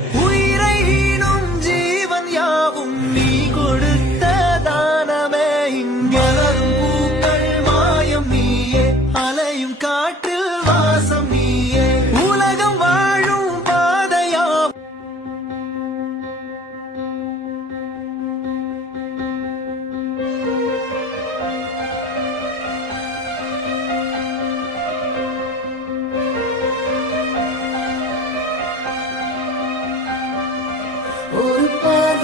네.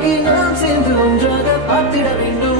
நீ நாம் சேர்ந்து ஒன்றாக பார்த்திட வேண்டும்.